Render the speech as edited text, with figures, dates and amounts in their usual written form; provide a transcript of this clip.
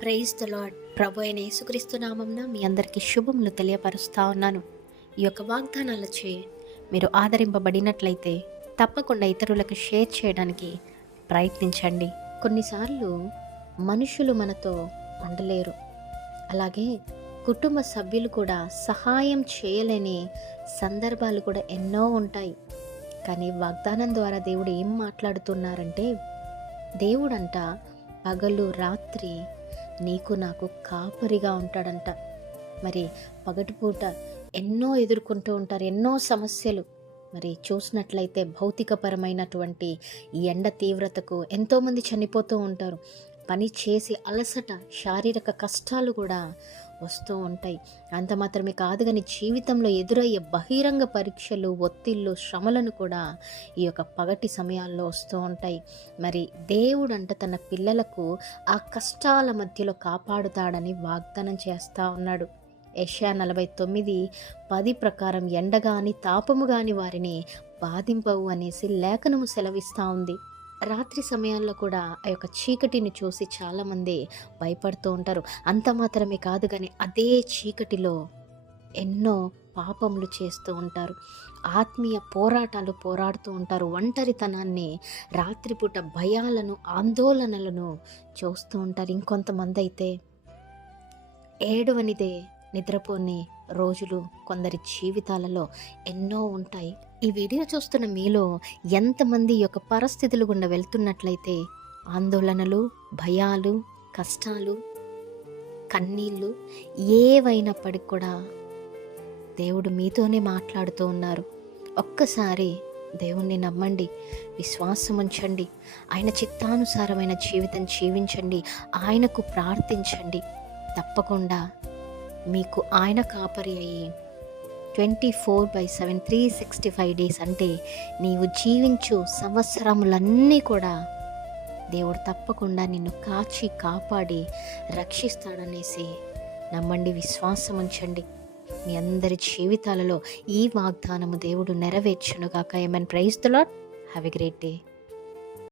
Praise the lord. ప్రభు అయిన యేసుక్రీస్తు నామమున మీ అందరికీ శుభములు తెలియపరుస్తా ఉన్నాను. ఈ యొక్క వాగ్దానాలచే మీరు ఆదరింపబడినట్లయితే తప్పకుండా ఇతరులకు షేర్ చేయడానికి ప్రయత్నించండి. కొన్నిసార్లు మనుషులు మనతో ఉండలేరు, అలాగే కుటుంబ సభ్యులు కూడా సహాయం చేయలేని సందర్భాలు కూడా ఎన్నో ఉంటాయి. కానీ వాగ్దానం ద్వారా దేవుడు ఏం మాట్లాడుతున్నారంటే, దేవుడంట పగలు రాత్రి నీకు నాకు కాపరిగా ఉంటాడంట. మరి పగటిపూట ఎన్నో ఎదుర్కొంటూ ఉంటారు, ఎన్నో సమస్యలు. మరి చూసినట్లయితే భౌతికపరమైనటువంటి ఈ ఎండ తీవ్రతకు ఎంతోమంది చనిపోతూ ఉంటారు. పని చేసి అలసట, శారీరక కష్టాలు కూడా వస్తూ ఉంటాయి. అంత మాత్రమే కాదు, కానీ జీవితంలో ఎదురయ్యే బహిరంగ పరీక్షలు, ఒత్తిళ్ళు, శ్రమలను కూడా ఈ యొక్క పగటి సమయాల్లో వస్తూ ఉంటాయి. మరి దేవుడంట తన పిల్లలకు ఆ కష్టాల మధ్యలో కాపాడుతాడని వాగ్దానం చేస్తూ ఉన్నాడు. యెషయా 49:10 ప్రకారం ఎండగాని తాపము గాని వారిని బాధింపవు అనేసి లేఖనము సెలవిస్తూ ఉంది. రాత్రి సమయాల్లో కూడా ఆ యొక్క చీకటిని చూసి చాలామంది భయపడుతూ ఉంటారు. అంత మాత్రమే కాదు, కానీ అదే చీకటిలో ఎన్నో పాపములు చేస్తూ ఉంటారు, ఆత్మీయ పోరాటాలు పోరాడుతూ ఉంటారు. ఒంటరితనాన్ని, రాత్రిపూట భయాలను, ఆందోళనలను చూస్తూ ఉంటారు. ఇంకొంతమంది అయితే ఏడవనిదే నిద్రపోని రోజులు కొందరి జీవితాలలో ఎన్నో ఉంటాయి. ఈ వీడియో చూస్తున్న మీలో ఎంతమంది ఈ యొక్క పరిస్థితులు గుండా వెళ్తున్నట్లయితే ఆందోళనలు, భయాలు, కష్టాలు, కన్నీళ్ళు ఏవైనప్పటికి కూడా దేవుడు మీతోనే మాట్లాడుతూ ఉన్నారు. ఒక్కసారి దేవుణ్ణి నమ్మండి, విశ్వాసం ఉంచండి, ఆయన చిత్తానుసారమైన జీవితం జీవించండి, ఆయనకు ప్రార్థించండి. తప్పకుండా మీకు ఆయన కాపరి అయ్యి 24/7 365 డేస్ అంటే నీవు జీవించు సంవత్సరములన్నీ కూడా దేవుడు తప్పకుండా నిన్ను కాచి కాపాడి రక్షిస్తాడనేసి నమ్మండి, విశ్వాసం ఉంచండి. మీ అందరి జీవితాలలో ఈ వాగ్దానము దేవుడు నెరవేర్చునుగాక. Amen. Praise the lord. Have a great day.